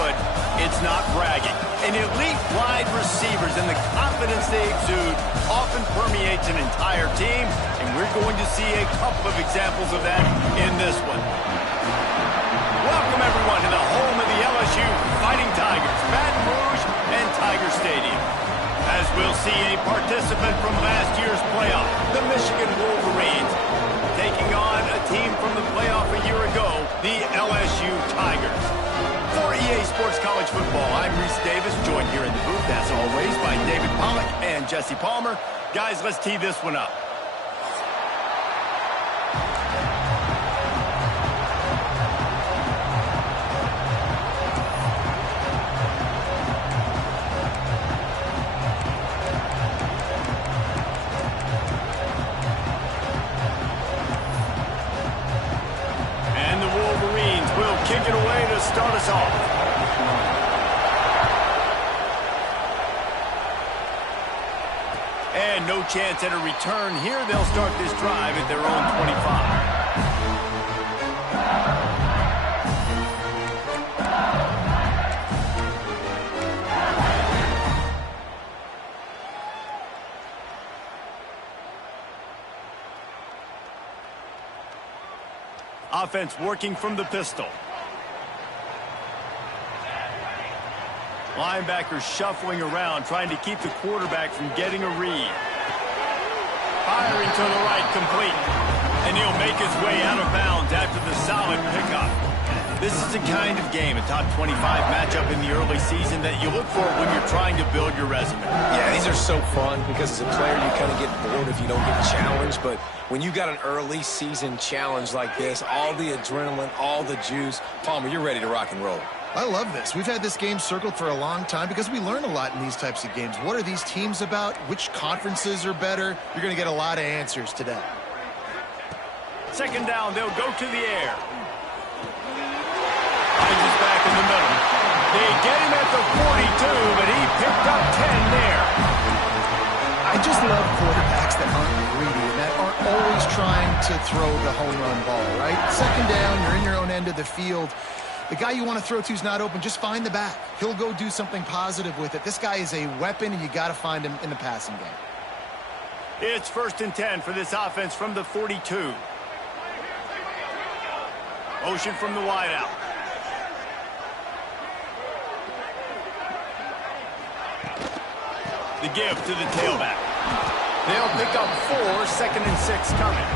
good, it's not bragging. And elite wide receivers and the confidence they exude often permeates an entire team, and we're going to see a couple of examples of that in this one. Welcome, everyone, to the home of the LSU Fighting Tigers, Baton Rouge and Tiger Stadium. As we'll see a participant from last year's playoff, the Michigan Wolverines, taking on a team from the playoff a year ago, the LSU Tigers. For EA Sports College Football, I'm Reese Davis, joined here in the booth, as always, by David Pollack and Jesse Palmer. Guys, let's tee this one up. Kick it away to start us off. And no chance at a return here. They'll start this drive at their own 25. Offense working from the pistol. Linebackers shuffling around, trying to keep the quarterback from getting a read. Firing to the right, complete. And he'll make his way out of bounds after the solid pickup. This is the kind of game, a top 25 matchup in the early season, that you look for when you're trying to build your resume. Yeah, these are so fun because as a player you kind of get bored if you don't get challenged. But when you got an early season challenge like this, all the adrenaline, all the juice, Palmer, you're ready to rock and roll. I love this. We've had this game circled for a long time because we learn a lot in these types of games. What are these teams about? Which conferences are better? You're going to get a lot of answers today. Second down, they'll go to the air. Hines is back in the middle. They get him at the 42, but he picked up 10 there. I just love quarterbacks that aren't greedy and that aren't always trying to throw the home run ball, right? Second down, you're in your own end of the field. The guy you want to throw to is not open. Just find the back. He'll go do something positive with it. This guy is a weapon, and you got to find him in the passing game. It's 1st and 10 for this offense from the 42. Motion from the wideout. The give to the tailback. They'll pick up 4, 2nd and 6 coming.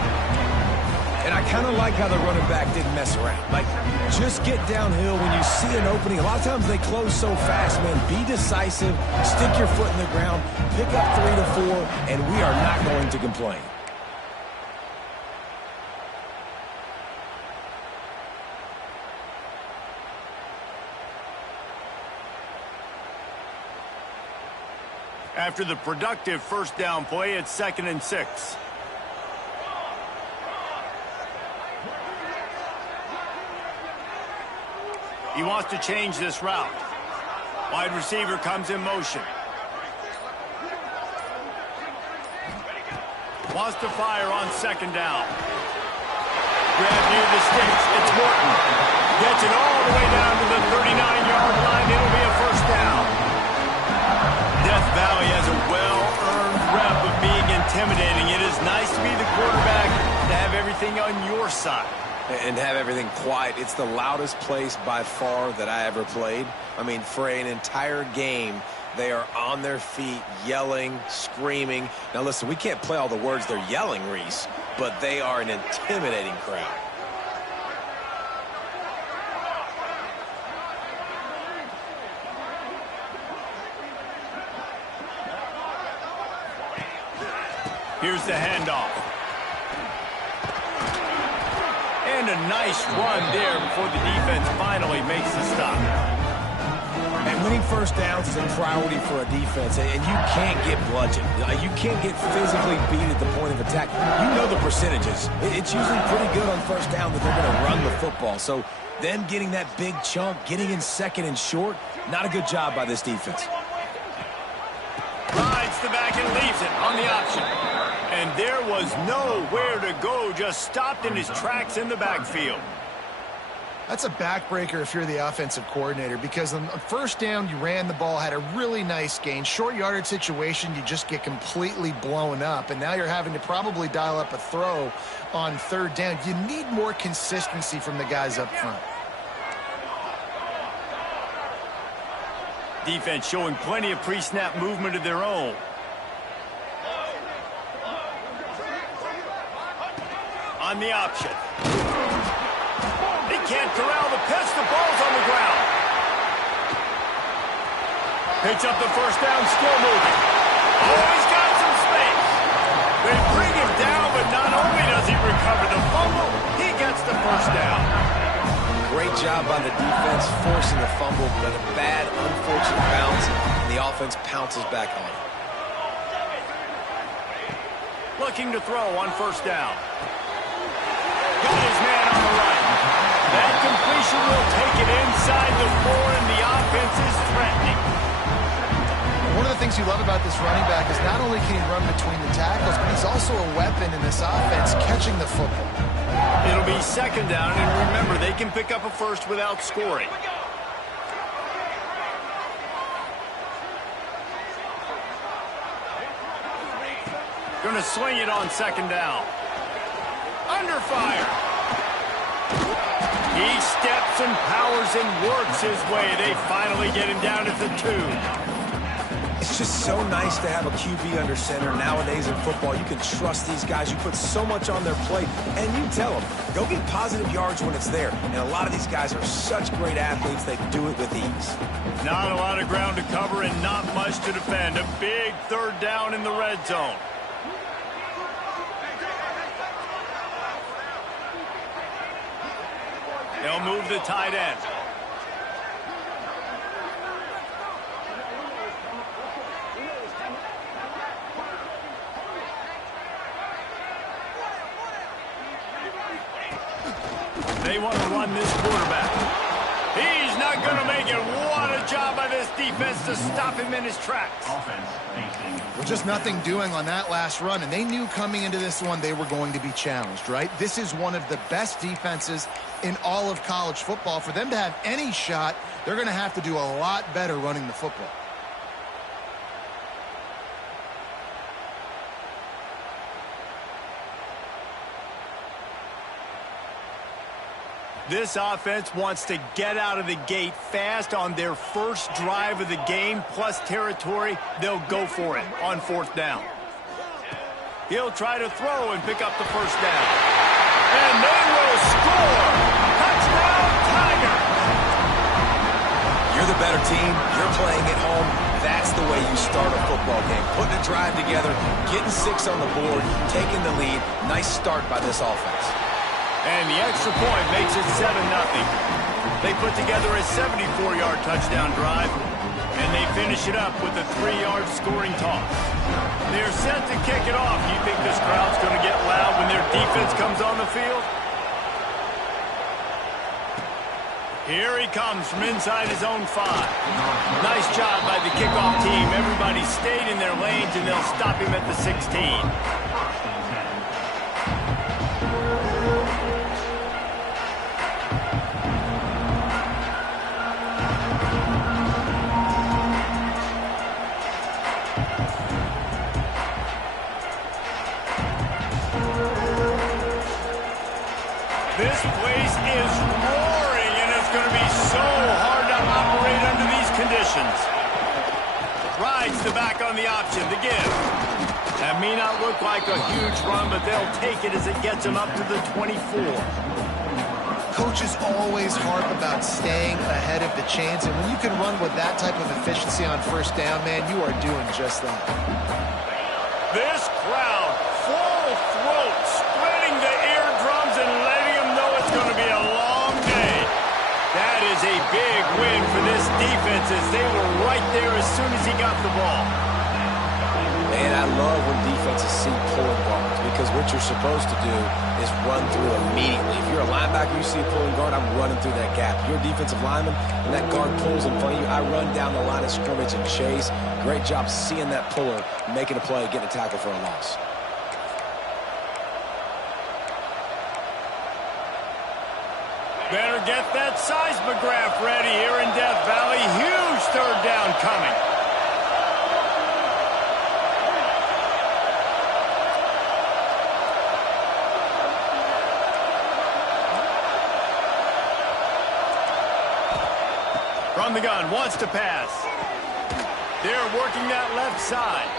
And I kind of like how the running back didn't mess around. Like, just get downhill when you see an opening. A lot of times they close so fast, man. Be decisive, stick your foot in the ground, pick up 3 to 4, and we are not going to complain. After the productive first down play, it's 2nd and 6. He wants to change this route. Wide receiver comes in motion. Wants to fire on 2nd down. Grab near the sticks. It's Morton. Gets it all the way down to the 39-yard line. It'll be a first down. Death Valley has a well-earned rep of being intimidating. It is nice to be the quarterback, to have everything on your side. And have everything quiet. It's the loudest place by far that I ever played. I mean, for an entire game, they are on their feet, yelling, screaming. Now, listen, we can't play all the words they're yelling, Reese, but they are an intimidating crowd. Here's the handoff. And a nice run there before the defense finally makes the stop. And winning first downs is a priority for a defense, and you can't get bludgeoned. You can't get physically beat at the point of attack. You know the percentages. It's usually pretty good on first down that they're going to run the football. So them getting that big chunk, getting in 2nd and short, not a good job by this defense. Rides the back and leaves it on the option. And there was nowhere to go, just stopped in his tracks in the backfield. That's a backbreaker if you're the offensive coordinator, because on first down, you ran the ball, had a really nice gain. Short yardage situation, you just get completely blown up, and now you're having to probably dial up a throw on third down. You need more consistency from the guys up front. Defense showing plenty of pre-snap movement of their own. On the option. They can't corral the pitch. The ball's on the ground. Picks up the first down, still moving. Oh, he's got some space. They bring him down, but not only does he recover the fumble, he gets the first down. Great job by the defense forcing the fumble, but a bad, unfortunate bounce, and the offense pounces back on it. Looking to throw on first down. Got his man on the right. That completion will take it inside the 4, and the offense is threatening. One of the things you love about this running back is not only can he run between the tackles, but he's also a weapon in this offense, catching the football. It'll be second down, and remember, they can pick up a first without scoring. Going to swing it on second down. Under fire. He steps and powers and works his way. They finally get him down at the 2. It's just so nice to have a QB under center. Nowadays in football, you can trust these guys. You put so much on their plate, and you tell them, go get positive yards when it's there. And a lot of these guys are such great athletes, they do it with ease. Not a lot of ground to cover and not much to defend. A big third down in the red zone. They'll move the tight end. They want to run this quarterback. He's not going to make it. What a job by this defense to stop him in his tracks. Well, just nothing doing on that last run, and they knew coming into this one they were going to be challenged, right? This is one of the best defenses in all of college football. For them to have any shot, they're going to have to do a lot better running the football. This offense wants to get out of the gate fast on their first drive of the game, plus territory. They'll go for it on fourth down. He'll try to throw and pick up the first down. And they will score! Touchdown, Tigers! You're the better team. You're playing at home. That's the way you start a football game. Putting a drive together, getting 6 on the board, taking the lead. Nice start by this offense. And the extra point makes it 7-0. They put together a 74-yard touchdown drive, and they finish it up with a 3-yard scoring toss. They're set to kick it off. Do you think this crowd's going to get loud when their defense comes on the field? Here he comes from inside his own 5. Nice job by the kickoff team. Everybody stayed in their lanes, and they'll stop him at the 16. This place is roaring, and it's going to be so hard to operate under these conditions. Rides the back on the option, the give. That may not look like a huge run, but they'll take it as it gets them up to the 24. Coaches always harp about staying ahead of the chains, and when you can run with that type of efficiency on first down, man, you are doing just that. This crowd, full throat, spreading the eardrums and letting them know it's going to be a long day. That is a big win for this defense, as they were right there as soon as he got the ball. Man, I love when defenses see pulling guards, because what you're supposed to do is run through immediately. If you're a linebacker, you see a pulling guard, I'm running through that gap. If you're a defensive lineman, and that guard pulls in front of you, I run down the line of scrimmage and chase. Great job seeing that puller, making a play, getting a tackle for a loss. Better get that seismograph ready here in Death Valley. Huge third down coming. From the gun, wants to pass. They're working that left side.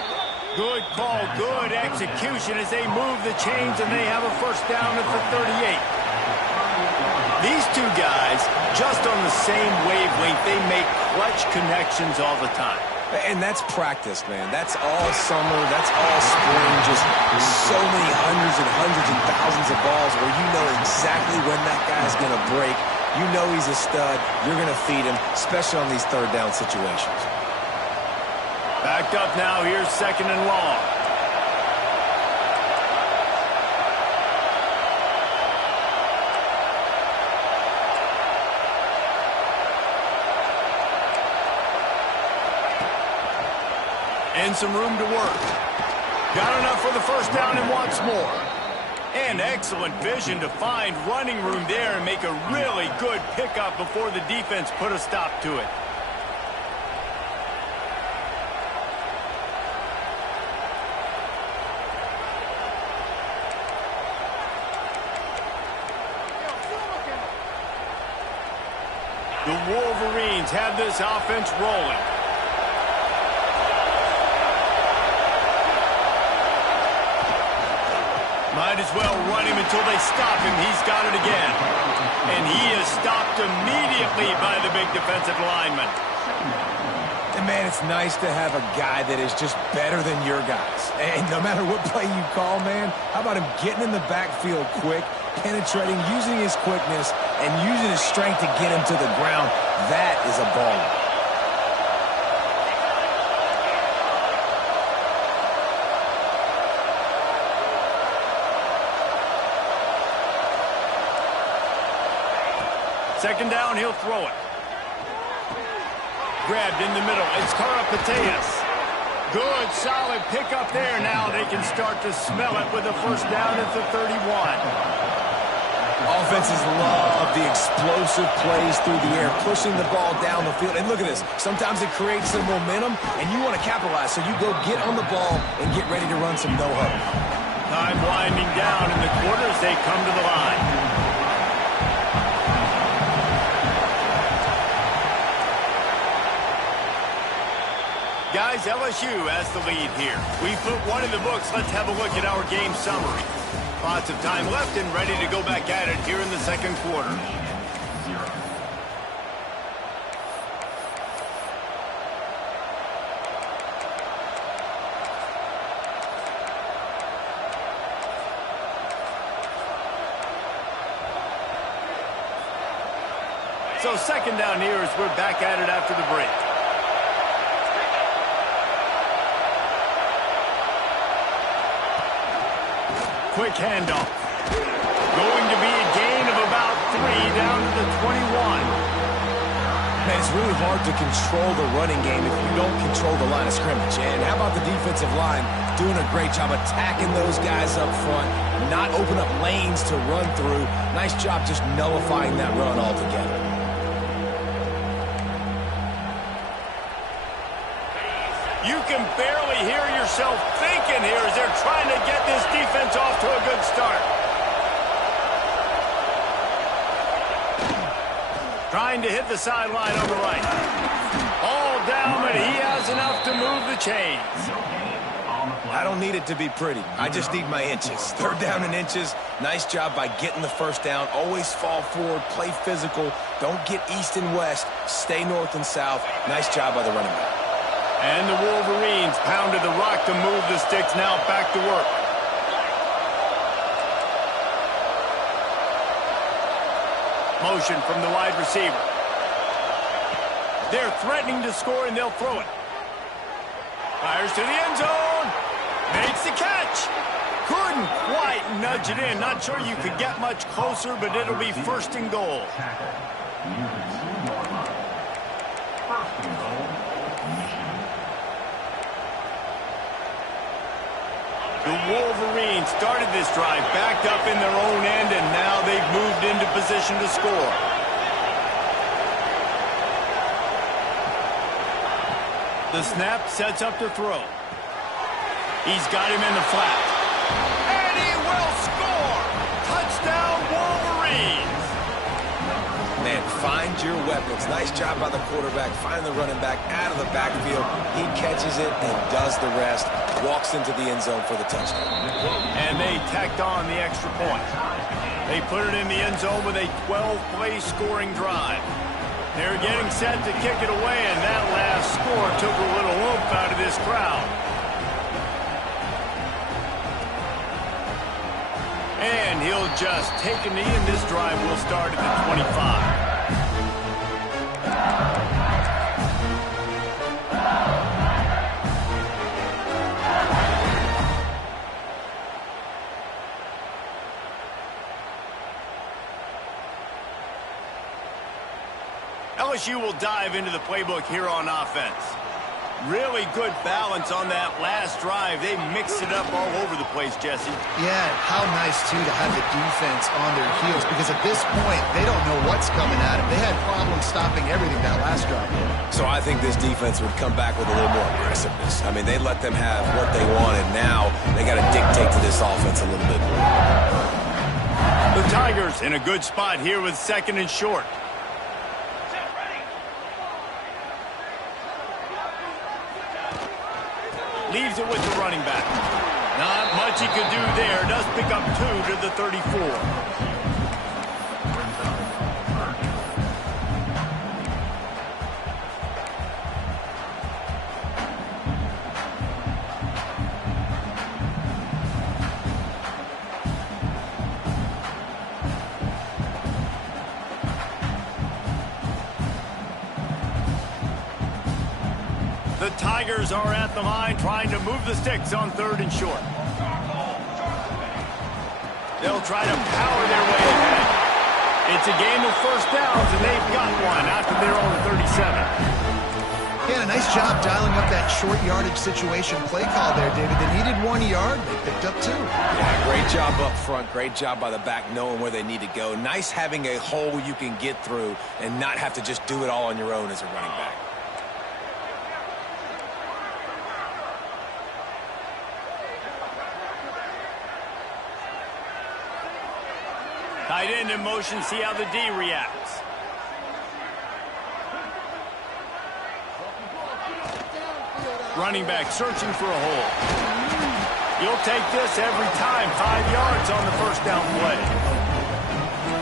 Good call, good execution as they move the chains, and they have a first down at the 38. These two guys, just on the same wavelength, they make clutch connections all the time. And that's practice, man. That's all summer. That's all spring. Just so many hundreds and thousands of balls where you know exactly when that guy's going to break. You know he's a stud. You're going to feed him, especially on these third down situations. Backed up now. Here's second and long. And some room to work. Got enough for the first down and wants more. And excellent vision to find running room there and make a really good pickup before the defense put a stop to it. The Wolverines have this offense rolling. Might as well run him until they stop him. He's got it again. And he is stopped immediately by the big defensive lineman. And, man, it's nice to have a guy that is just better than your guys. And no matter what play you call, man, how about him getting in the backfield quick, penetrating, using his quickness, and using his strength to get him to the ground. That is a baller. Second down, he'll throw it. Grabbed in the middle. It's Karapateas. Good, solid pickup there. Now they can start to smell it with a first down at the 31. Offenses love the explosive plays through the air, pushing the ball down the field. And look at this. Sometimes it creates some momentum, and you want to capitalize. So you go get on the ball and get ready to run some no-huddle. Time winding down in the quarter as they come to the line. Guys, LSU has the lead here. We put one in the books. Let's have a look at our game summary. Lots of time left and ready to go back at it here in the second quarter. So second down here as we're back at it after the break. Quick handoff. Going to be a gain of about 3 down to the 21. Man, it's really hard to control the running game if you don't control the line of scrimmage. And how about the defensive line doing a great job attacking those guys up front, not open up lanes to run through. Nice job just nullifying that run altogether. You can barely hear yourself thinking here as they're trying to get this defense off to a good start. Trying to hit the sideline on the right. All down, but he has enough to move the chains. I don't need it to be pretty. I just need my inches. Third down in inches. Nice job by getting the first down. Always fall forward, play physical. Don't get east and west. Stay north and south. Nice job by the running back. And the Wolverines pounded the rock to move the sticks. Now back to work. Motion from the wide receiver. They're threatening to score, and they'll throw it. Fires to the end zone. Makes the catch. Couldn't quite nudge it in. Not sure you could get much closer, but it'll be first and goal. The Wolverines started this drive backed up in their own end, and now they've moved into position to score. The snap sets up to throw. He's got him in the flat. And he will score! Touchdown, Wolverines! Man, find your weapons. Nice job by the quarterback. Find the running back out of the backfield. He catches it and does the rest. Walks into the end zone for the touchdown. And they tacked on the extra point. They put it in the end zone with a 12-play scoring drive. They're getting set to kick it away, and that last score took a little oomph out of this crowd. And he'll just take a knee, and this drive will start at the 25. LSU will dive into the playbook here on offense. Really good balance on that last drive. They mixed it up all over the place, Jesse. Yeah, how nice, too, to have the defense on their heels, because at this point, they don't know what's coming at them. They had problems stopping everything that last drive. So I think this defense would come back with a little more aggressiveness. I mean, they let them have what they wanted. Now they got to dictate to this offense a little bit more. The Tigers in a good spot here with 2nd and short. Leaves it with the running back. Not much he could do there. Does pick up 2 to the 34. The Tigers are at the line trying to move the sticks on 3rd and short. They'll try to power their way ahead. It's a game of first downs, and they've got one after their own 37. Yeah, a nice job dialing up that short yardage situation play call there, David. They needed 1 yard. They picked up 2. Yeah, great job up front. Great job by the back knowing where they need to go. Nice having a hole you can get through and not have to just do it all on your own as a running back. Tight end in motion, see how the D reacts. Running back searching for a hole. You'll take this every time. 5 yards on the first down play.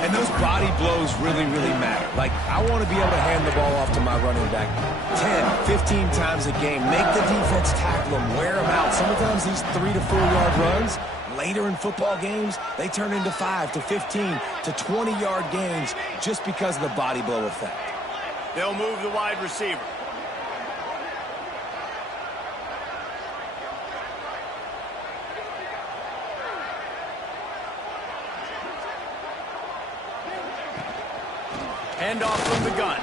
And those body blows really, really matter. Like, I want to be able to hand the ball off to my running back 10, 15 times a game. Make the defense tackle them, wear them out. Sometimes these 3 to 4 yard runs, later in football games, they turn into 5 to 15 to 20-yard gains just because of the body blow effect. They'll move the wide receiver. Handoff from the gun.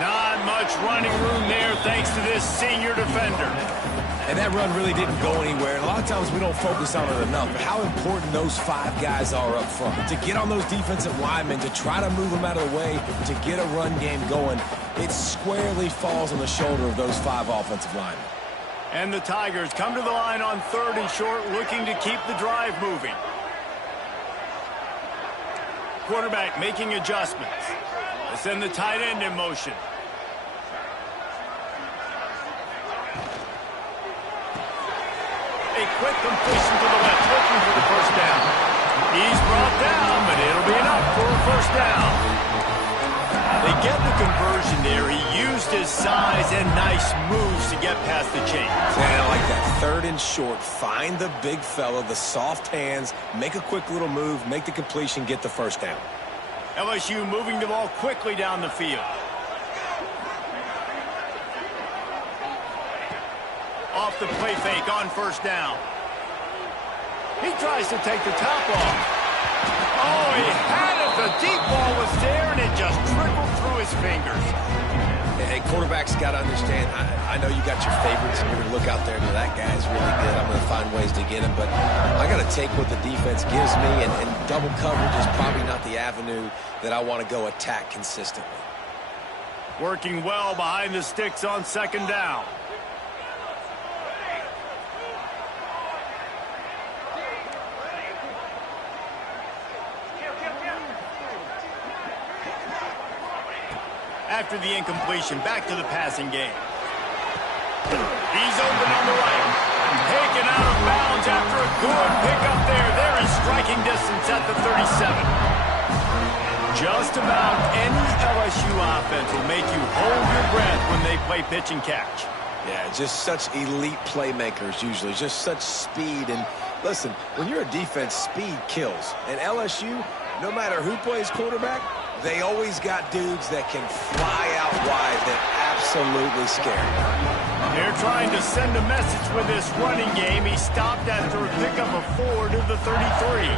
Not much running room there thanks to this senior defender. And that run really didn't go anywhere. And a lot of times we don't focus on it enough. But how important those 5 guys are up front. To get on those defensive linemen, to try to move them out of the way, to get a run game going, it squarely falls on the shoulder of those 5 offensive linemen. And the Tigers come to the line on 3rd and short, looking to keep the drive moving. Quarterback making adjustments. They send the tight end in motion. A quick completion to the left, looking for the first down. He's brought down, but it'll be enough for a first down. They get the conversion there. He used his size and nice moves to get past the chains. And I like that 3rd and short. Find the big fella, the soft hands, make a quick little move, make the completion, get the first down. LSU moving the ball quickly down the field. Off the play fake on first down. He tries to take the top off. Oh, he had it. The deep ball was there, and it just trickled through his fingers. And quarterbacks got to understand, I know you got your favorites, and you're going to look out there and go, that guy's really good. I'm going to find ways to get him. But I got to take what the defense gives me, and double coverage is probably not the avenue that I want to go attack consistently. Working well behind the sticks on second down. After the incompletion, back to the passing game. He's open on the right. Taken out of bounds after a good pickup there. They're in striking distance at the 37. Just about any LSU offense will make you hold your breath when they play pitch and catch. Yeah, just such elite playmakers usually, just such speed. And listen, when you're a defense, speed kills. And LSU, no matter who plays quarterback, they always got dudes that can fly out wide that absolutely scare. They're trying to send a message with this running game. He stopped after a pickup of 4 to the 33.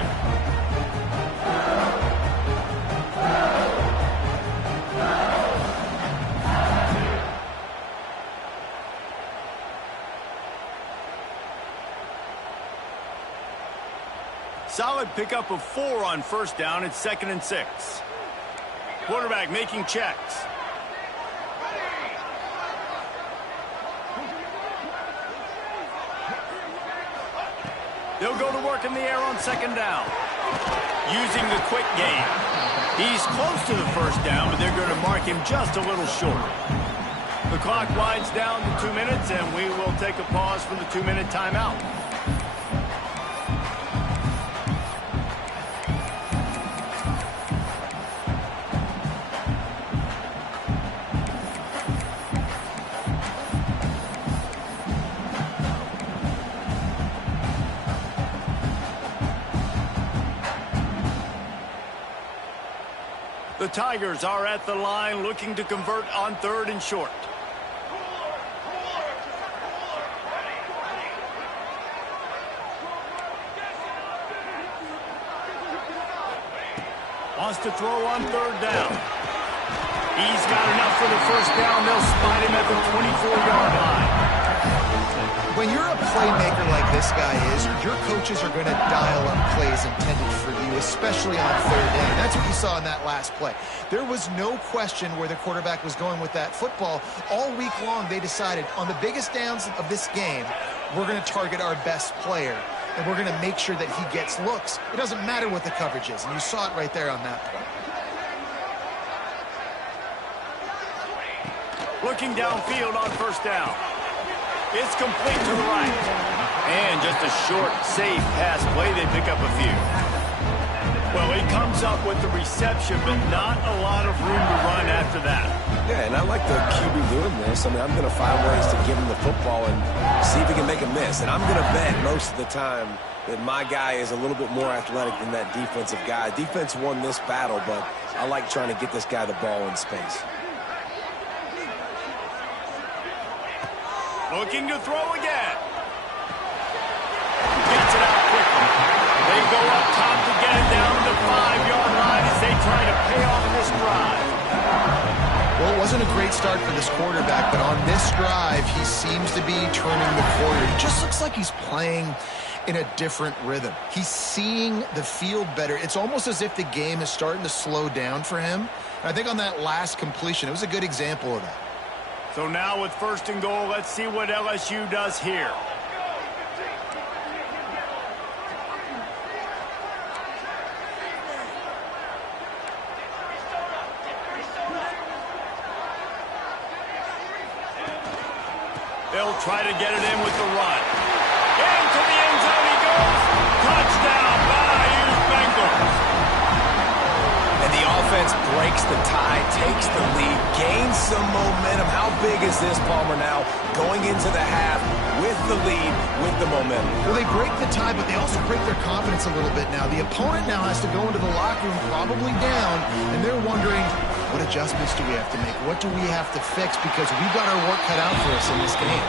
Solid pickup of 4 on first down. It's 2nd and 6. Quarterback making checks. They'll go to work in the air on second down. Using the quick game. He's close to the first down, but they're going to mark him just a little short. The clock winds down to 2 minutes, and we will take a pause for the 2-minute timeout. The Tigers are at the line looking to convert on 3rd and short. Wants to throw on 3rd down. He's got enough for the first down. They'll spot him at the 24-yard line. When you're a playmaker like this guy is, your coaches are going to dial up plays intended for you, especially on 3rd down. That's what you saw in that last play. There was no question where the quarterback was going with that football. All week long, they decided on the biggest downs of this game, we're going to target our best player, and we're going to make sure that he gets looks. It doesn't matter what the coverage is, and you saw it right there on that play. Looking downfield on first down. It's complete to the right. And just a short, safe pass play. They pick up a few. Well, he comes up with the reception, but not a lot of room to run after that. Yeah, and I like the QB doing this. I mean, I'm going to find ways to give him the football and see if he can make a miss. And I'm going to bet most of the time that my guy is a little bit more athletic than that defensive guy. Defense won this battle, but I like trying to get this guy the ball in space. Looking to throw again. Gets it out quickly. They go up top to get it down to the 5-yard line as they try to pay off this drive. Well, it wasn't a great start for this quarterback, but on this drive, he seems to be turning the corner. It just looks like he's playing in a different rhythm. He's seeing the field better. It's almost as if the game is starting to slow down for him. And I think on that last completion, it was a good example of that. So now with 1st and goal, let's see what LSU does here. They'll try to get it in with the run. Into the end zone he goes. Touchdown, Bayou Bengals. And the offense breaks the tie, takes the lead, gains some momentum. How big is this, Palmer, now going into the half with the lead, with the momentum? Well, they break the tie, but they also break their confidence a little bit now. The opponent now has to go into the locker room probably down, and they're wondering, what adjustments do we have to make? What do we have to fix? Because we've got our work cut out for us in this game.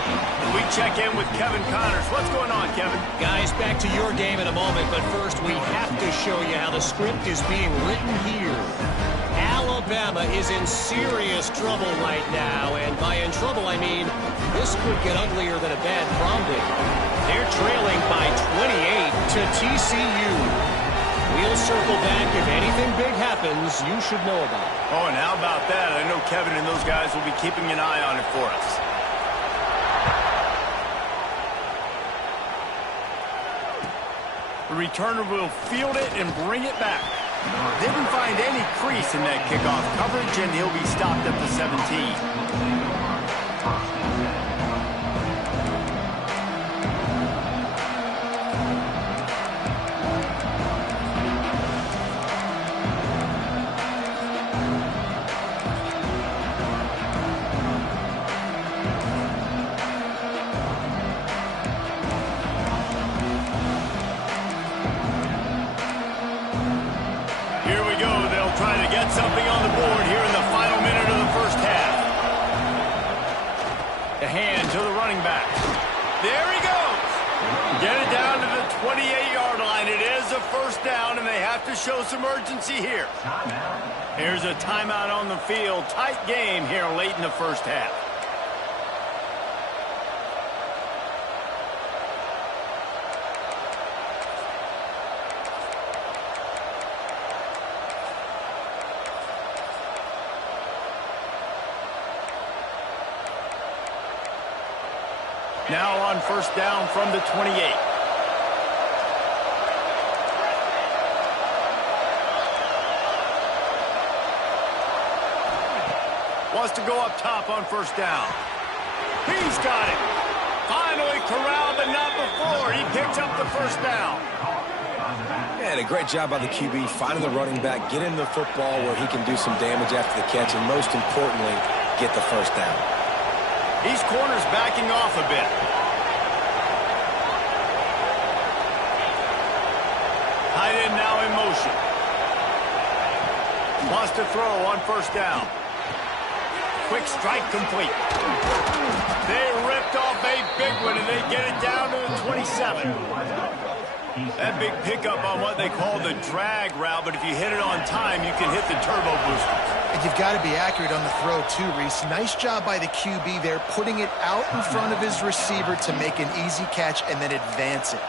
We check in with Kevin Connors. What's going on, Kevin? Guys, back to your game in a moment, but first we have to show you how the script is being written here. Alabama is in serious trouble right now, and by in trouble I mean this could get uglier than a bad prom date. They're trailing by 28 to TCU. We'll circle back. If anything big happens, you should know about it. Oh, and how about that? I know Kevin and those guys will be keeping an eye on it for us. The returner will field it and bring it back. Didn't find any crease in that kickoff coverage, and he'll be stopped at the 17. Something on the board here in the final minute of the first half. The hand to the running back. There he goes. Get it down to the 28-yard line. It is a first down, and they have to show some urgency here. Here's a timeout on the field. Tight game here late in the first half. Now on first down from the 28. Wants to go up top on first down. He's got it. Finally corralled, but not before. He picks up the first down. And a great job by the QB finding the running back, getting the football where he can do some damage after the catch, and most importantly, get the first down. These corners backing off a bit. Tight end now in motion. Wants to throw on first down. Quick strike complete. They ripped off a big one, and they get it down to the 27. That big pickup on what they call the drag route, but if you hit it on time, you can hit the turbo boosters. And you've got to be accurate on the throw, too, Reese. Nice job by the QB there, putting it out in front of his receiver to make an easy catch and then advance it.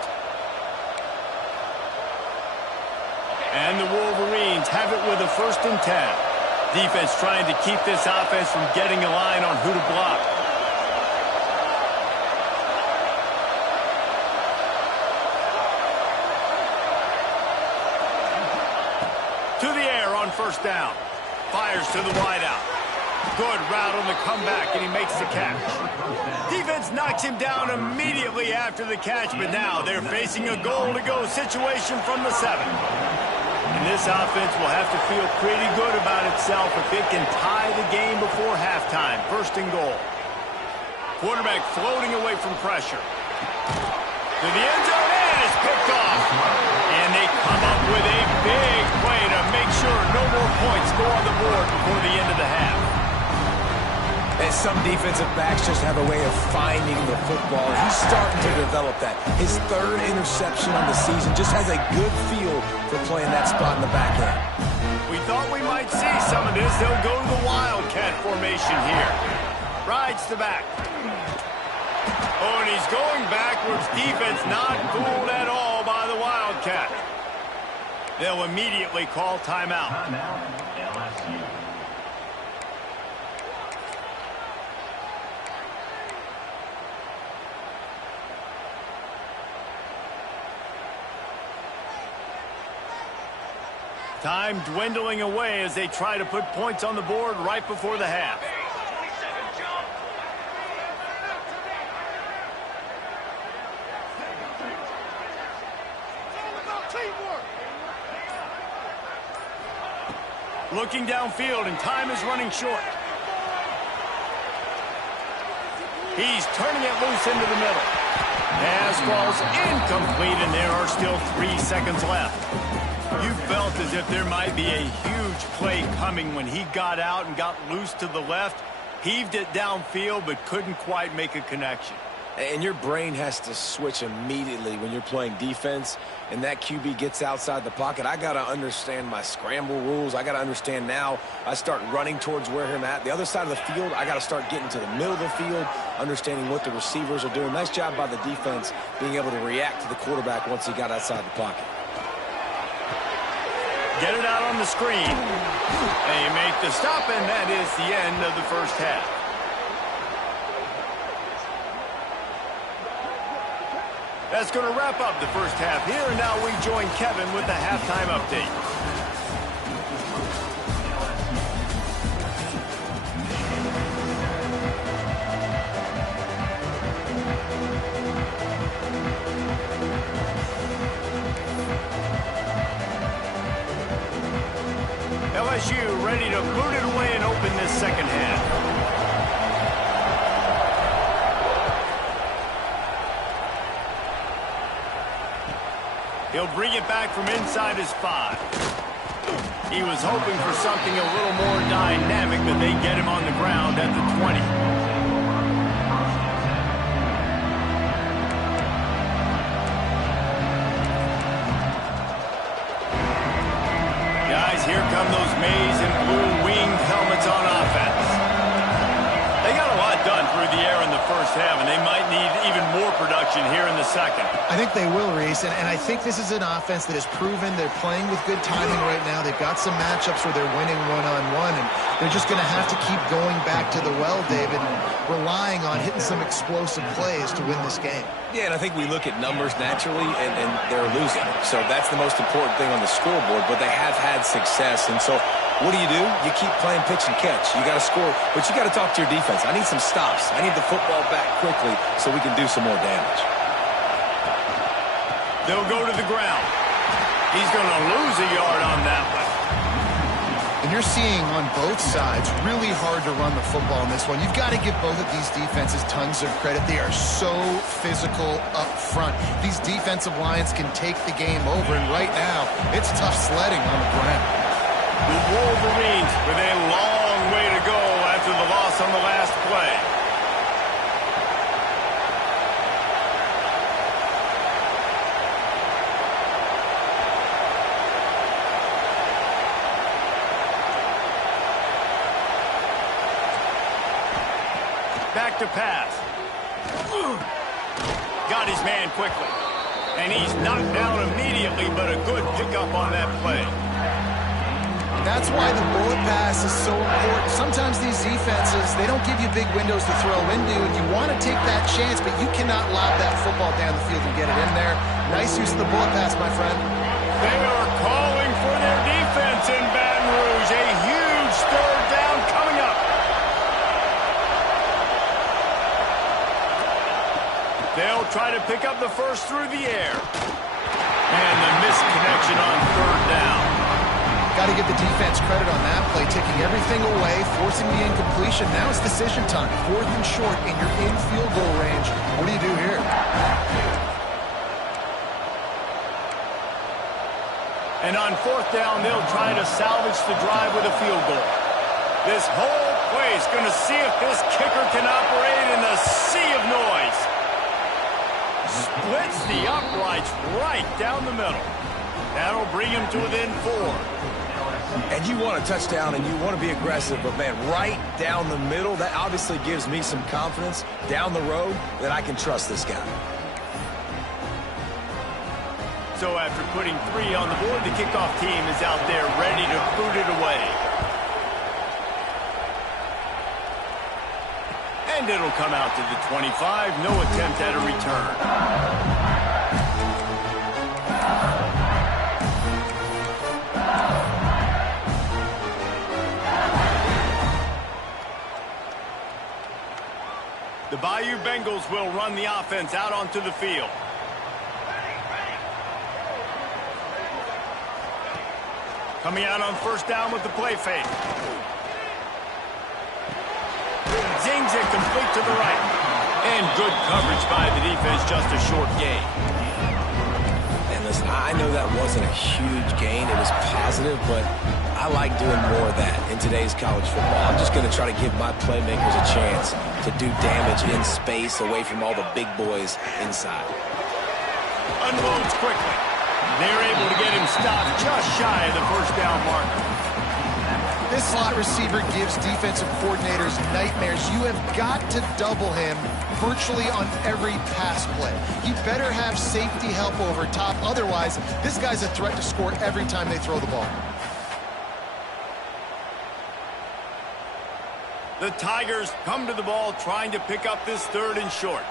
And the Wolverines have it with a 1st and 10. Defense trying to keep this offense from getting a line on who to block. To the air on first down. Fires to the wideout. Good route on the comeback, and he makes the catch. Defense knocks him down immediately after the catch, but now they're facing a goal-to-go situation from the 7. And this offense will have to feel pretty good about itself if it can tie the game before halftime. 1st and goal. Quarterback floating away from pressure. To the end zone, and it's picked off. And they come up with a big play to make sure no more points go on the board before the end of the half. And some defensive backs just have a way of finding the football. He's starting to develop that. His 3rd interception on the season, just has a good feel for playing that spot in the back end. We thought we might see some of this. They'll go to the Wildcat formation here. Rides the back. Oh, and he's going backwards. Defense not fooled at all by the Wildcat. They'll immediately call timeout. LSU. Time dwindling away as they try to put points on the board right before the half. Looking downfield, and time is running short. He's turning it loose into the middle. Pass falls incomplete, and there are still 3 seconds left. You felt as if there might be a huge play coming when he got out and got loose to the left. Heaved it downfield, but couldn't quite make a connection. And your brain has to switch immediately when you're playing defense and that QB gets outside the pocket. I got to understand my scramble rules. I got to understand now I start running towards where I'm at. The other side of the field, I got to start getting to the middle of the field, understanding what the receivers are doing. Nice job by the defense being able to react to the quarterback once he got outside the pocket. Get it out on the screen. They make the stop, and that is the end of the first half. That's going to wrap up the first half here, and now we join Kevin with the halftime update. LSU ready to boot it away and open this second half. He'll bring it back from inside his 5. He was hoping for something a little more dynamic, but they get him on the ground at the 20. Guys, here come those maize and blue winged helmets on offense. They got a lot done through the air in the first half, and they might need even more production here in the second. I think they will, Reese, and I think this is an offense that has proven they're playing with good timing right now. They've got some matchups where they're winning one-on-one, and they're just going to have to keep going back to the well, David, and relying on hitting some explosive plays to win this game. Yeah, and I think we look at numbers naturally, and they're losing. So that's the most important thing on the scoreboard, but they have had success. And so what do? You keep playing pitch and catch. You got to score, but you got to talk to your defense. I need some stops. I need the football back quickly so we can do some more damage. They'll go to the ground. He's going to lose a yard on that one. And you're seeing on both sides really hard to run the football in this one. You've got to give both of these defenses tons of credit. They are so physical up front. These defensive lines can take the game over, and right now it's tough sledding on the ground. The Wolverines with a long way to go after the loss on the last play. Back to pass. Got his man quickly. And he's knocked down immediately, but a good pickup on that play. That's why the bullet pass is so important. Sometimes these defenses, they don't give you big windows to throw into, and you want to take that chance, but you cannot lob that football down the field and get it in there. Nice use of the bullet pass, my friend. They are calling for their defense in Baton Rouge. A huge third down coming up. They'll try to pick up the first through the air. And the missed connection on third down. Got to give the defense credit on that play, taking everything away, forcing the incompletion. Now it's decision time. 4th and short, and you're in field goal range. What do you do here? And on 4th down, they'll try to salvage the drive with a field goal. This whole place going to see if this kicker can operate in the sea of noise. Splits the uprights right down the middle. That'll bring him to within 4. And you want a touchdown and you want to be aggressive, but man, right down the middle, that obviously gives me some confidence down the road that I can trust this guy. So after putting 3 on the board, the kickoff team is out there ready to boot it away. And it'll come out to the 25. No attempt at a return. The Bayou Bengals will run the offense out onto the field. Coming out on 1st down with the play fake. Zings it complete to the right. And good coverage by the defense, just a short gain. And listen, I know that wasn't a huge gain. It was positive, but I like doing more of that in today's college football. I'm just going to try to give my playmakers a chance to do damage in space away from all the big boys inside. Unloads quickly. They're able to get him stopped just shy of the first down marker. This slot receiver gives defensive coordinators nightmares. You have got to double him virtually on every pass play. He better have safety help over top. Otherwise, this guy's a threat to score every time they throw the ball. The Tigers come to the ball trying to pick up this 3rd and short.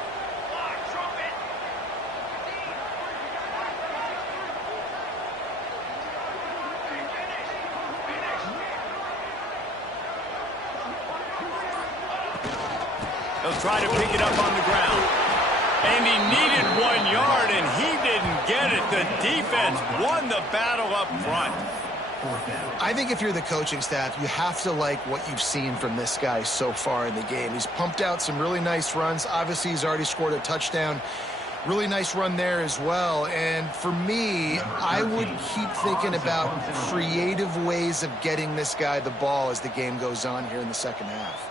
They'll try to pick it up on the ground. And he needed 1 yard, and he didn't get it. The defense won the battle up front. I think if you're the coaching staff, you have to like what you've seen from this guy so far in the game. He's pumped out some really nice runs. Obviously, he's already scored a touchdown. Really nice run there as well. And for me, I would keep thinking about creative ways of getting this guy the ball as the game goes on here in the second half.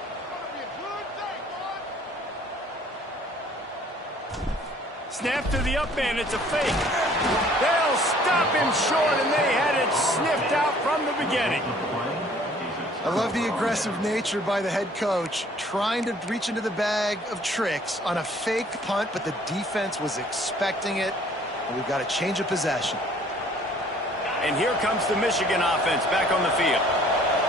Snap to the up man, it's a fake. They'll stop him short, and they had it sniffed out from the beginning. I love the aggressive nature by the head coach, trying to reach into the bag of tricks on a fake punt, but the defense was expecting it, and we've got a change of possession. And here comes the Michigan offense back on the field.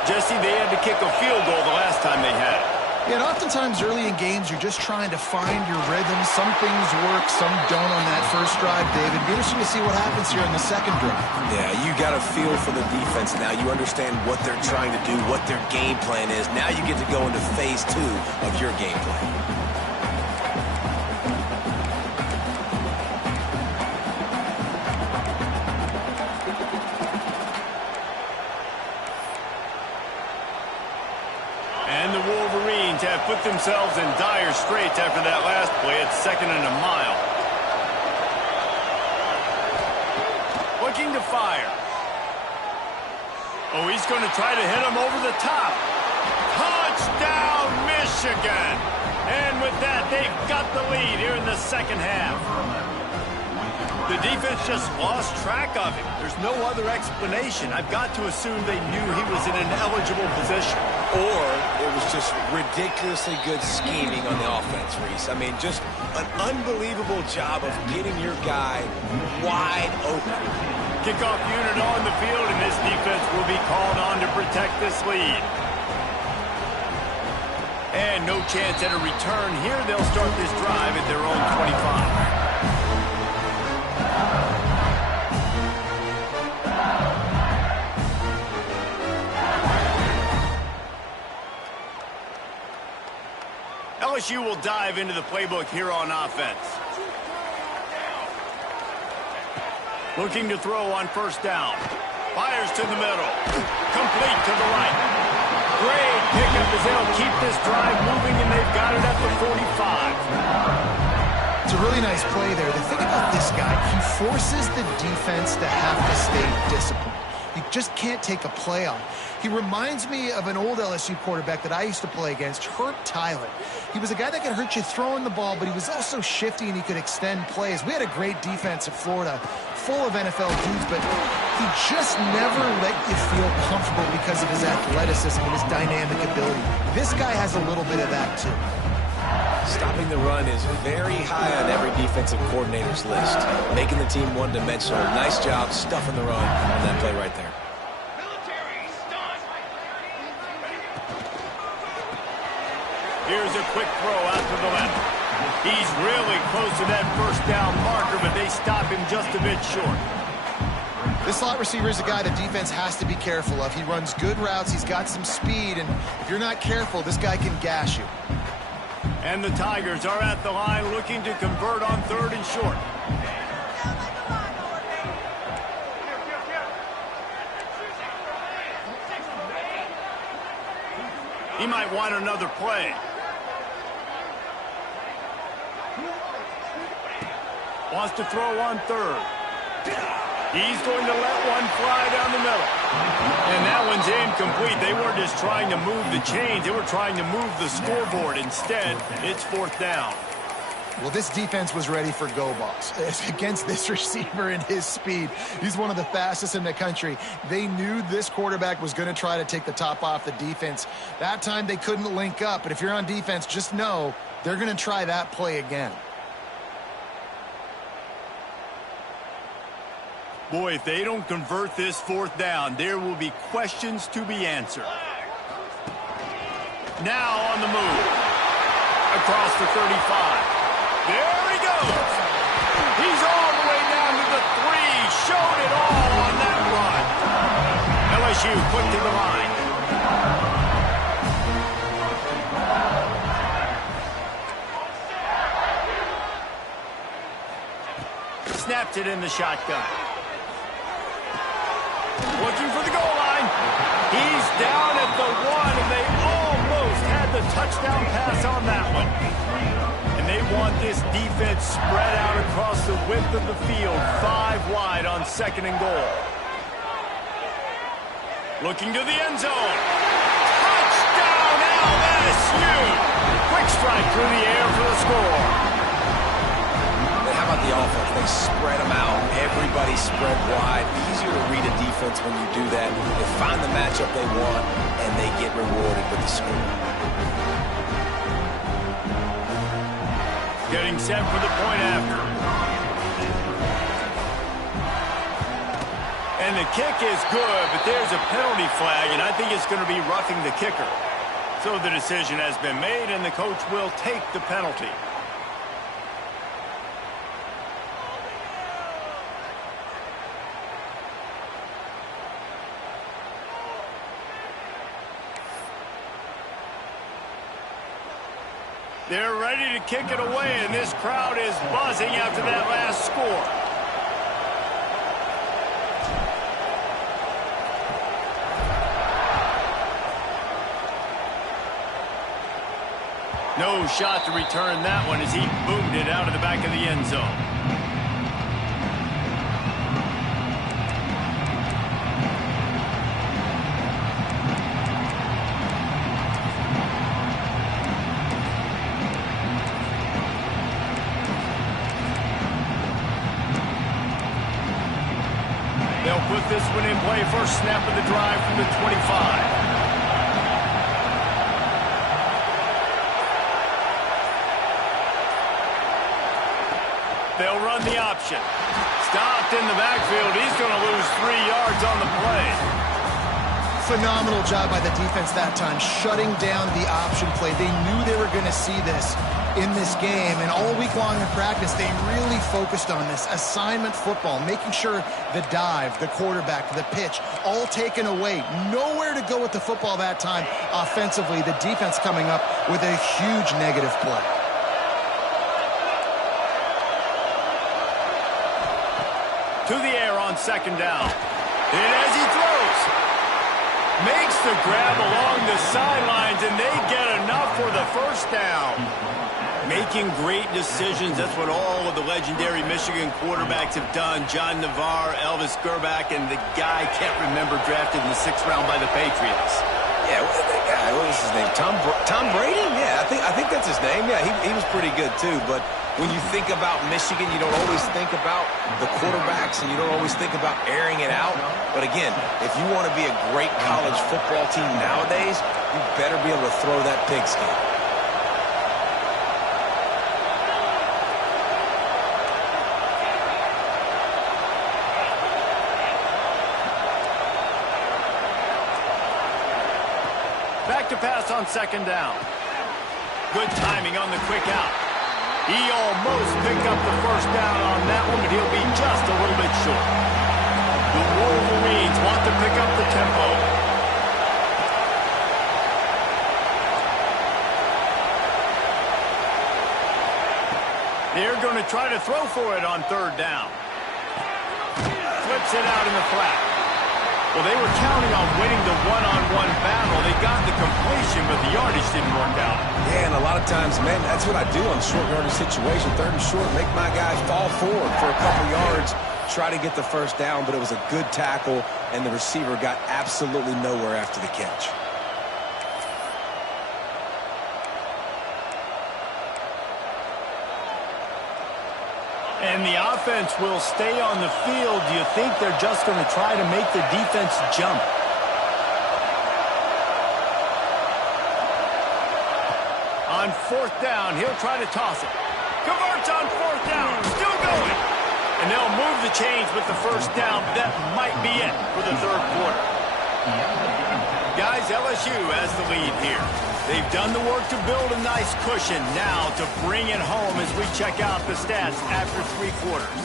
Jesse, they had to kick a field goal the last time they had it. Yeah, and oftentimes early in games, you're just trying to find your rhythm. Some things work, some don't on that first drive, David. Be interesting to see what happens here in the second drive. Yeah, you got a feel for the defense now. You understand what they're trying to do, what their game plan is. Now you get to go into phase 2 of your game plan. Have put themselves in dire straits after that last play. It's 2nd and a mile. Looking to fire. Oh, he's going to try to hit him over the top. Touchdown, Michigan! And with that, they've got the lead here in the second half. The defense just lost track of him. There's no other explanation. I've got to assume they knew he was in an eligible position. Or it was just ridiculously good scheming on the offense, Reese. I mean, just an unbelievable job of getting your guy wide open. Kickoff unit on the field, and this defense will be called on to protect this lead. And no chance at a return here. They'll start this drive at their own 25. LSU will dive into the playbook here on offense. Looking to throw on first down. Fires to the middle. Complete to the right. Great pickup as they'll keep this drive moving, and they've got it at the 45. It's a really nice play there. The thing about this guy, he forces the defense to have to stay disciplined. You just can't take a play on. He reminds me of an old LSU quarterback that I used to play against, Herb Tyler. He was a guy that could hurt you throwing the ball, but he was also shifty and he could extend plays. We had a great defense at Florida, full of NFL dudes, but he just never let you feel comfortable because of his athleticism and his dynamic ability. This guy has a little bit of that too. Stopping the run is very high on every defensive coordinator's list. Making the team one-dimensional. Nice job stuffing the run on that play right there. Here's a quick throw out to the left. He's really close to that first down marker, but they stop him just a bit short. This slot receiver is a guy the defense has to be careful of. He runs good routes. He's got some speed, and if you're not careful, this guy can gash you. And the Tigers are at the line looking to convert on 3rd and short. He might want another play. Wants to throw on 3rd. He's going to let one fly down the middle. And that one's incomplete. They weren't just trying to move the chains. They were trying to move the scoreboard. Instead, it's 4th down. Well, this defense was ready for go balls against this receiver and his speed. He's one of the fastest in the country. They knew this quarterback was going to try to take the top off the defense. That time they couldn't link up, but if you're on defense, just know they're going to try that play again. Boy, if they don't convert this 4th down, there will be questions to be answered. Now on the move. Across the 35. There he goes. He's all the way down to the 3. Showed it all on that run. LSU quick to the line. Snapped it in the shotgun. Looking for the goal line. He's down at the 1, and they almost had the touchdown pass on that one. And they want this defense spread out across the width of the field, 5 wide on 2nd and goal. Looking to the end zone. Touchdown, LSU! Quick strike through the air for the score. How about the offense? They spread them out. Everybody spread wide. Easier to read a defense when you do that. They find the matchup they want, and they get rewarded with the score. Getting set for the point after. And the kick is good, but there's a penalty flag, and I think it's going to be roughing the kicker. So the decision has been made, and the coach will take the penalty. They're ready to kick it away, and this crowd is buzzing after that last score. No shot to return that one as he boomed it out of the back of the end zone. They'll put this one in play. First snap of the drive from the 25. They'll run the option. Stopped in the backfield. He's going to lose 3 yards on the play. Phenomenal job by the defense that time, shutting down the option play. They knew they were going to see this in this game, and all week long in practice, they really focused on this assignment football, making sure the dive, the quarterback, the pitch, all taken away. Nowhere to go with the football that time offensively. The defense coming up with a huge negative play. To the air on 2nd down. And as he throws, makes the grab along the sidelines, and they get enough for the first down. Making great decisions. That's what all of the legendary Michigan quarterbacks have done. John Navarre, Elvis Gerbach, and the guy, can't remember, drafted in the 6th round by the Patriots. Yeah, what was his name? Tom Brady? Yeah, I think that's his name. Yeah, he was pretty good too. But when you think about Michigan, you don't always think about the quarterbacks, and you don't always think about airing it out. But again, if you want to be a great college football team nowadays, you better be able to throw that pigskin. Back to pass on 2nd down. Good timing on the quick out. He almost picked up the first down on that one, but he'll be just a little bit short. The Wolverines want to pick up the tempo. They're going to try to throw for it on 3rd down. Flips it out in the flat. Well, they were counting on winning the one-on-one battle. They got the completion, but the yardage didn't work out. Yeah, and a lot of times, man, that's what I do on short yardage situation. 3rd and short, make my guy fall forward for a couple yards, try to get the first down, but it was a good tackle, and the receiver got absolutely nowhere after the catch. And the offense will stay on the field. Do you think they're just going to try to make the defense jump? On fourth down, he'll try to toss it. Converts on fourth down. Still going. And they'll move the chains with the first down. That might be it for the third quarter. Guys, LSU has the lead here. They've done the work to build a nice cushion. Now to bring it home as we check out the stats after 3 quarters.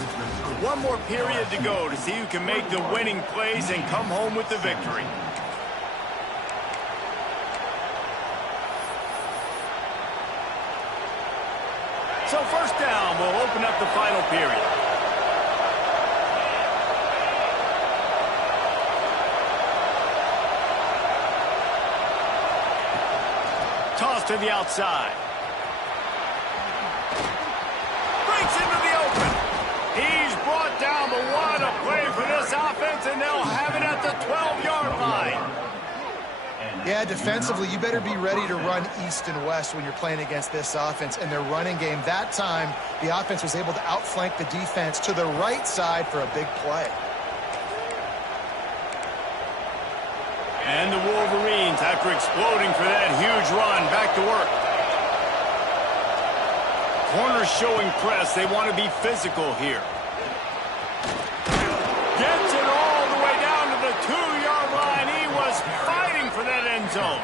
One more period to go to see who can make the winning plays and come home with the victory. So first down will open up the final period. Toss to the outside. Breaks into the open. He's brought down, but what a play for this offense, and they'll have it at the 12-yard line. Yeah, defensively, you better be ready to run east and west when you're playing against this offense and their running game. That time, the offense was able to outflank the defense to the right side for a big play. And the Wolverines, after exploding for that huge run, back to work. Corners showing press. They want to be physical here. Gets it all the way down to the 2-yard line. He was fighting for that end zone.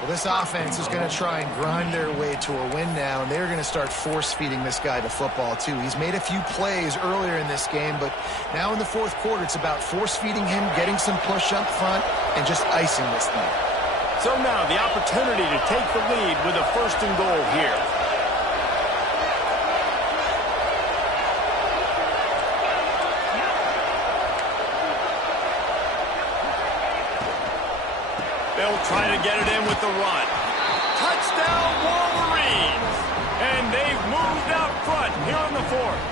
Well, this offense is going to try and grind their way to a win now, and they're going to start force-feeding this guy the football, too. He's made a few plays earlier in this game, but now in the fourth quarter, it's about force-feeding him, getting some push up front, and just icing this thing. So now the opportunity to take the lead with a 1st and goal here. They'll try to get it in with the run. Touchdown, Wolverines! And they've moved out front here in the 4th.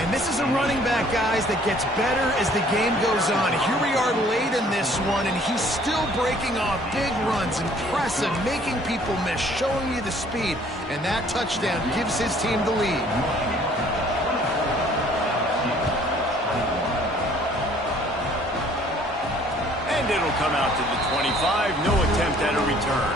And this is a running back, guys, that gets better as the game goes on. Here we are late in this one, and he's still breaking off big runs, impressive, making people miss, showing you the speed. And that touchdown gives his team the lead. And it'll come out to the 25. No attempt at a return.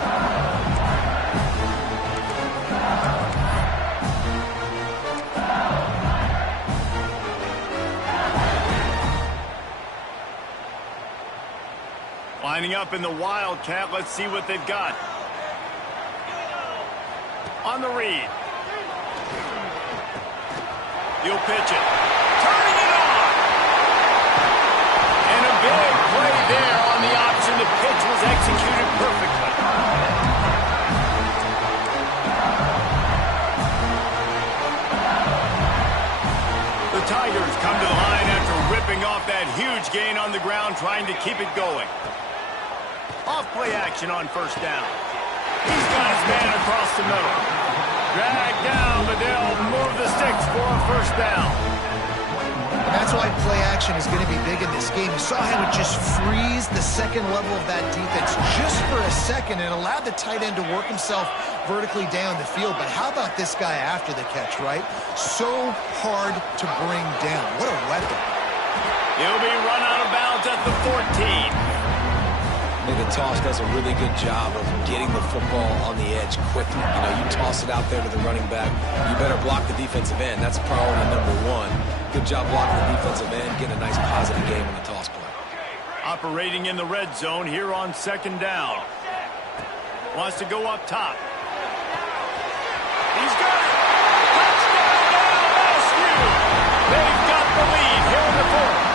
Lining up in the Wildcat. Let's see what they've got. On the read. He'll pitch it. Turning it on. And a big play there on the option. The pitch was executed perfectly. The Tigers come to the line after ripping off that huge gain on the ground, trying to keep it going. Off play action on 1st down. He's got his man across the middle. Dragged down, but they'll move the sticks for a 1st down. And that's why play action is going to be big in this game. You saw how it just freeze the second level of that defense just for a second and allowed the tight end to work himself vertically down the field. But how about this guy after the catch, right? So hard to bring down. What a weapon. He'll be run out of bounds at the 14. I think the toss does a really good job of getting the football on the edge quickly. You know, you toss it out there to the running back. You better block the defensive end. That's priority #1. Good job blocking the defensive end, getting a nice positive game on the toss play. Operating in the red zone here on 2nd down. Wants to go up top. He's got it. Touchdown, LSU. They've got the lead here in the 4th.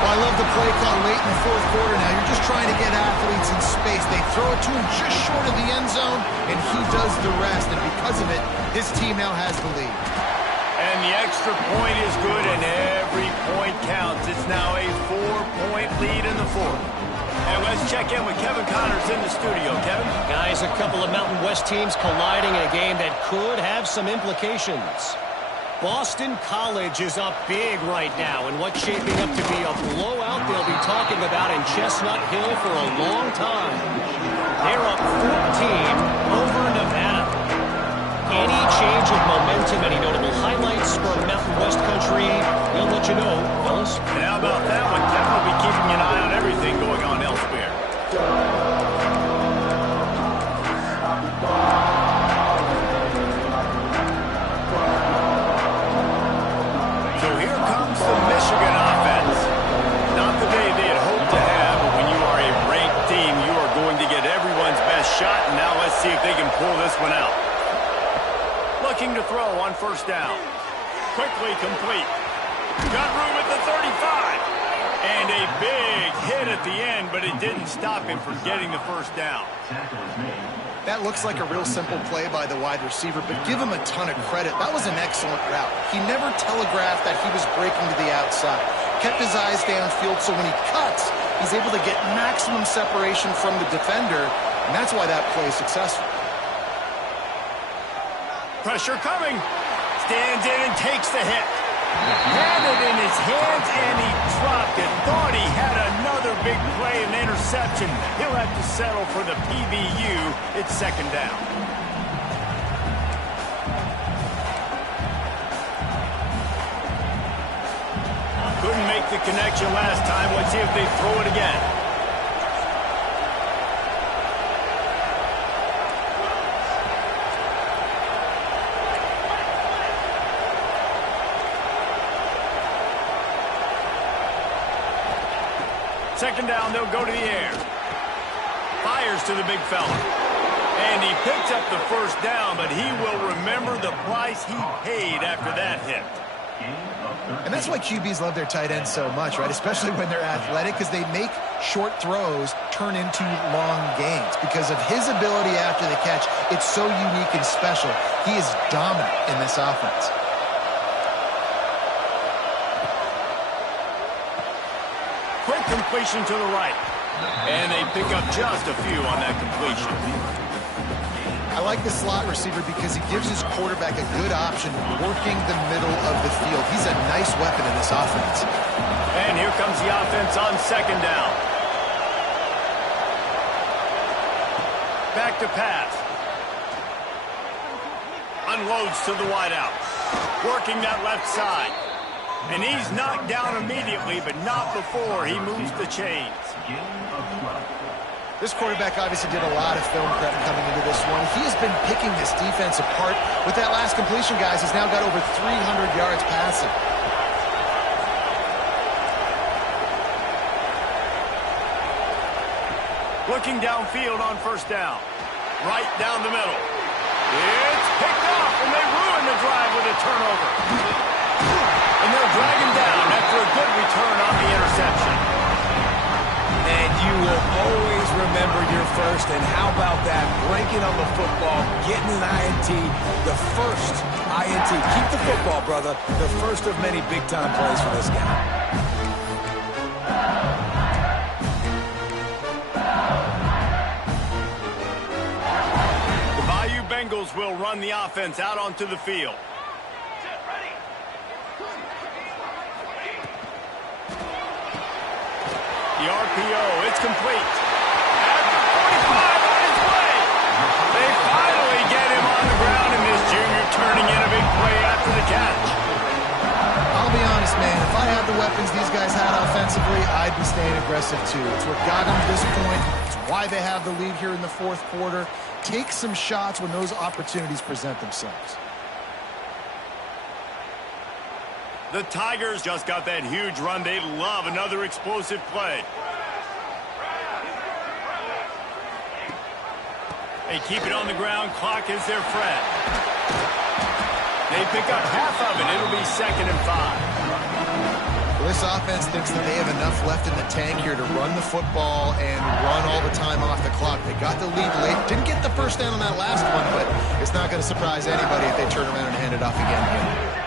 Well, I love the play call late in the 4th quarter now. You're just trying to get athletes in space. They throw it to him just short of the end zone, and he does the rest. And because of it, his team now has the lead. And the extra point is good, and every point counts. It's now a 4-point lead in the 4th. And let's check in with Kevin Connors in the studio. Kevin? Guys, a couple of Mountain West teams colliding in a game that could have some implications. Boston College is up big right now, and what's shaping up to be a blowout they'll be talking about in Chestnut Hill for a long time. They're up 14 over Nevada. Any change of momentum, any notable highlights from Mountain West Country, we'll let you know, fellas. And how about that one? Kevin will be keeping an eye on everything going on elsewhere. So here comes the Michigan offense. Not the day they had hoped to have, but when you are a ranked team, you are going to get everyone's best shot, and now let's see if they can pull this one out. Looking to throw on first down. Quickly complete. Got room at the 35. And a big hit at the end, but it didn't stop him from getting the first down. That looks like a real simple play by the wide receiver, but give him a ton of credit. That was an excellent route. He never telegraphed that he was breaking to the outside. Kept his eyes downfield, so when he cuts, he's able to get maximum separation from the defender, and that's why that play is successful. Pressure coming. Stands in and takes the hit. Had it in his hands, and he dropped it. Thought he had another big play, an interception. He'll have to settle for the PBU. It's second down. Couldn't make the connection last time. Let's see if they throw it again. Second down, they'll go to the air. Fires to the big fella. And he picks up the first down, but he will remember the price he paid after that hit. And that's why QBs love their tight ends so much, right? Especially when they're athletic, because they make short throws turn into long gains. Because of his ability after the catch, it's so unique and special. He is dominant in this offense. Quick completion to the right. And they pick up just a few on that completion. I like the slot receiver because he gives his quarterback a good option working the middle of the field. He's a nice weapon in this offense. And here comes the offense on second down. Back to pass. Unloads to the wideout. Working that left side. And he's knocked down immediately, but not before he moves the chains. This quarterback obviously did a lot of film prep coming into this one. He has been picking this defense apart. With that last completion, guys, he's now got over 300 yards passing. Looking downfield on first down. Right down the middle. It's picked off, and they ruin the drive with a turnover. And they'll drag him down after a good return on the interception. And you will always remember your first. And how about that? Breaking on the football, getting an INT, the first INT. Keep the football, brother. The first of many big-time plays for this guy. The Bayou Bengals will run the offense out onto the field. The RPO, it's complete. At the 45 on his way. They finally get him on the ground, and this junior turning in a big play after the catch. I'll be honest, man. If I had the weapons these guys had offensively, I'd be staying aggressive too. It's what got them to this point. It's why they have the lead here in the fourth quarter. Take some shots when those opportunities present themselves. The Tigers just got that huge run. They love another explosive play. They keep it on the ground. Clock is their friend. They pick up half of it. It'll be 2nd and 5. Well, this offense thinks that they have enough left in the tank here to run the football and run all the time off the clock. They got the lead late. Didn't get the first down on that last one, but it's not going to surprise anybody if they turn around and hand it off again here.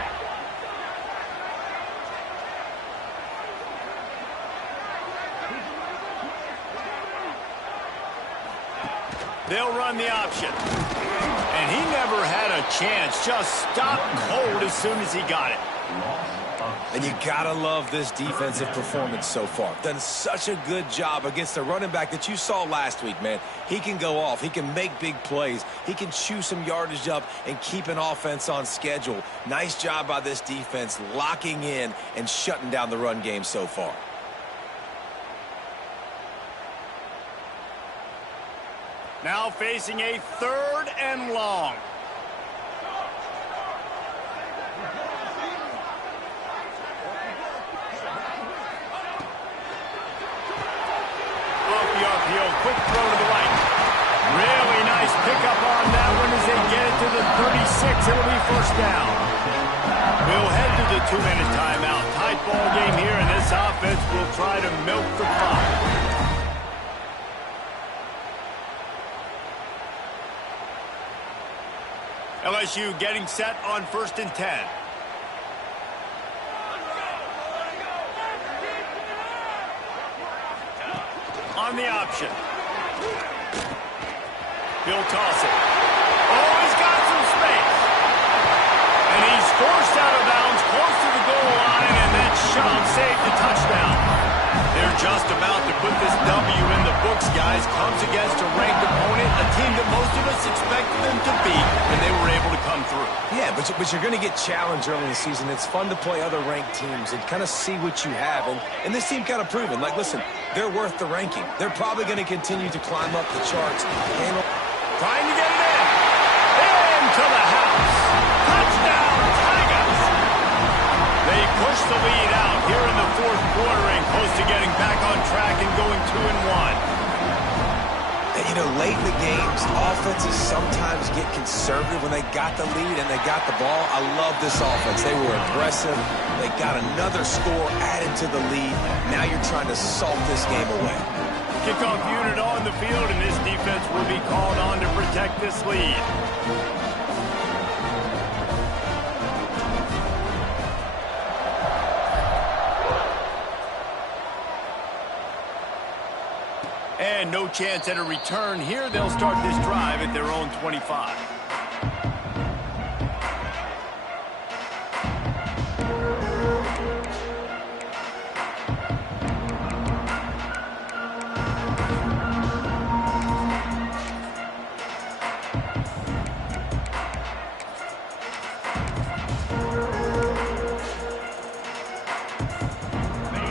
They'll run the option. And he never had a chance. Just stopped cold as soon as he got it. And you gotta love this defensive performance so far. Done such a good job against the running back that you saw last week, man. He can go off. He can make big plays. He can chew some yardage up and keep an offense on schedule. Nice job by this defense locking in and shutting down the run game so far. Now facing a 3rd and long. Off the RPO, quick throw to the right. Really nice pickup on that one as they get it to the 36. It'll be 1st down. We'll head to the 2-minute timeout. Tight ball game here, and this offense will try to milk the clock. LSU getting set on 1st and 10. On the option. He'll toss it. Oh, he's got some space. And he's forced out of bounds close to the goal line, and that shot saved the touchdown. They're just about to put this W in the books, guys. Comes against a ranked opponent, a team that most of us expected them to beat, and they were able to come through. Yeah, but you're going to get challenged early in the season. It's fun to play other ranked teams and kind of see what you have. And this team kind of proven, like, listen, they're worth the ranking. They're probably going to continue to climb up the charts. Trying to get it in. Into the house. Touchdown, Tigers. They push the lead out here in the 4th quarter and close to getting back on track and going 2-1. And, you know, late in the games, offenses sometimes get conservative when they got the lead and they got the ball. I love this offense. They were aggressive. They got another score added to the lead. Now you're trying to salt this game away. Kickoff unit on the field, and this defense will be called on to protect this lead. And no chance at a return here. They'll start this drive at their own 25.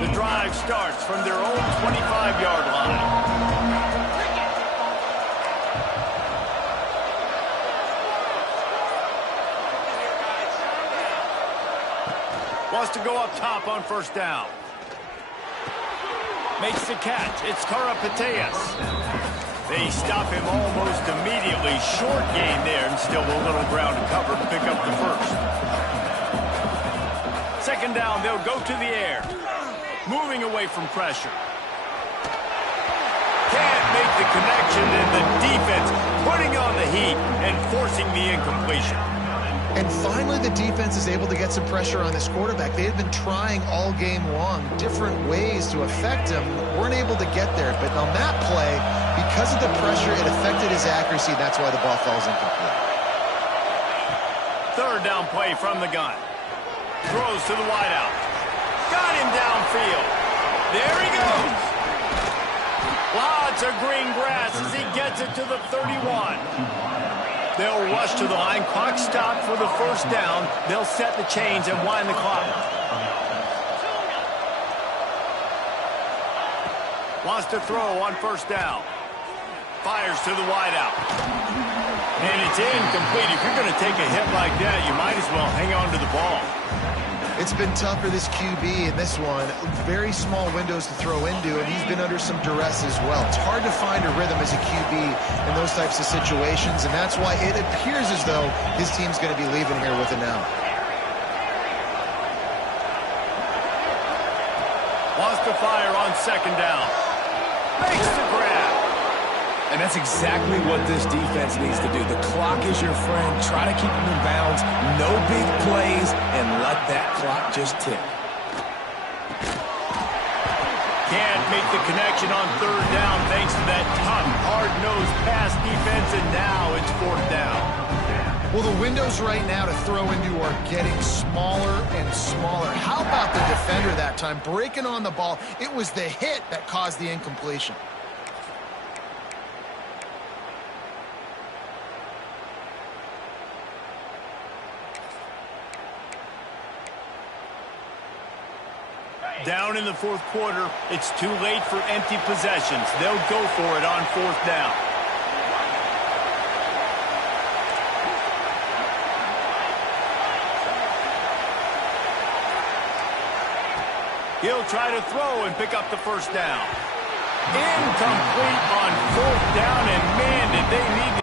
The drive starts from their own 25-yard line. Wants to go up top on 1st down. Makes the catch. It's Karapateas. They stop him almost immediately. Short gain there, and still a little ground to cover to pick up the 1st. 2nd down, they'll go to the air. Moving away from pressure. Can't make the connection, and the defense putting on the heat and forcing the incompletion. And finally, the defense is able to get some pressure on this quarterback. They had been trying all game long different ways to affect him. Weren't able to get there. But on that play, because of the pressure, it affected his accuracy. That's why the ball falls incomplete. 3rd down play from the gun. Throws to the wideout. Got him downfield. There he goes. Lots of green grass as he gets it to the 31. They'll rush to the line. Clock stopped for the 1st down. They'll set the chains and wind the clock. Wants to throw on 1st down. Fires to the wideout. And it's incomplete. If you're going to take a hit like that, you might as well hang on to the ball. It's been tough for this QB in this one. Very small windows to throw into, and he's been under some duress as well. It's hard to find a rhythm as a QB in those types of situations, and that's why it appears as though his team's going to be leaving here with an out. Wants to fire on 2nd down. Makes the grab. And that's exactly what this defense needs to do. The clock is your friend. Try to keep them in bounds. No big plays, and let that clock just tick. Can't make the connection on third down thanks to that tough, hard-nosed pass defense, and now it's fourth down. Well, the windows right now to throw into are getting smaller and smaller. How about the defender that time breaking on the ball? It was the hit that caused the incompletion. Down in the fourth quarter, it's too late for empty possessions. They'll go for it on fourth down. He'll try to throw and pick up the first down. Incomplete on fourth down, and man, did they need